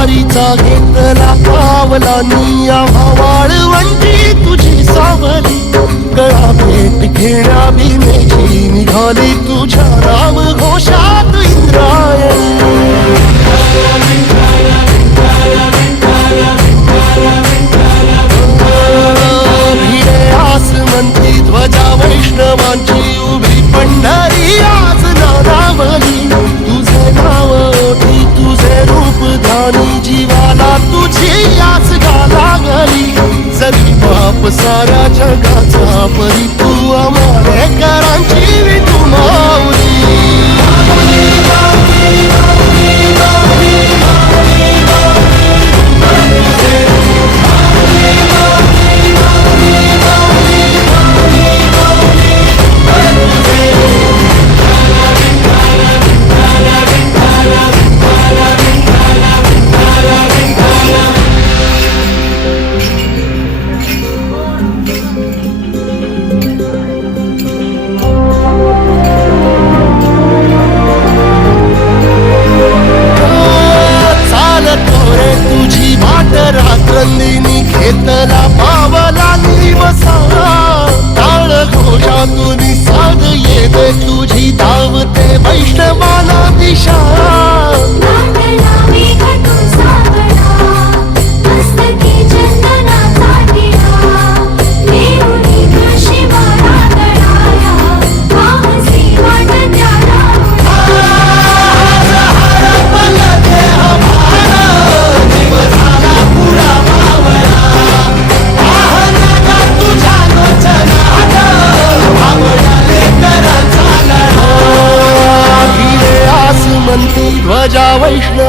वारीचा घेतला पावला निया वाळवंटी तुझी सावली. गळा भेट घेण्या भीमेची निघाली तुझ्या राम घालून जीवाला तुझी याच गा घाली जरी बाप साऱ्या जगाचा परी रात्रंदिनी घेतला पावला निवसा. टाळ घोषातून साध येते तुझी धावते वैष्णवाला दिशा.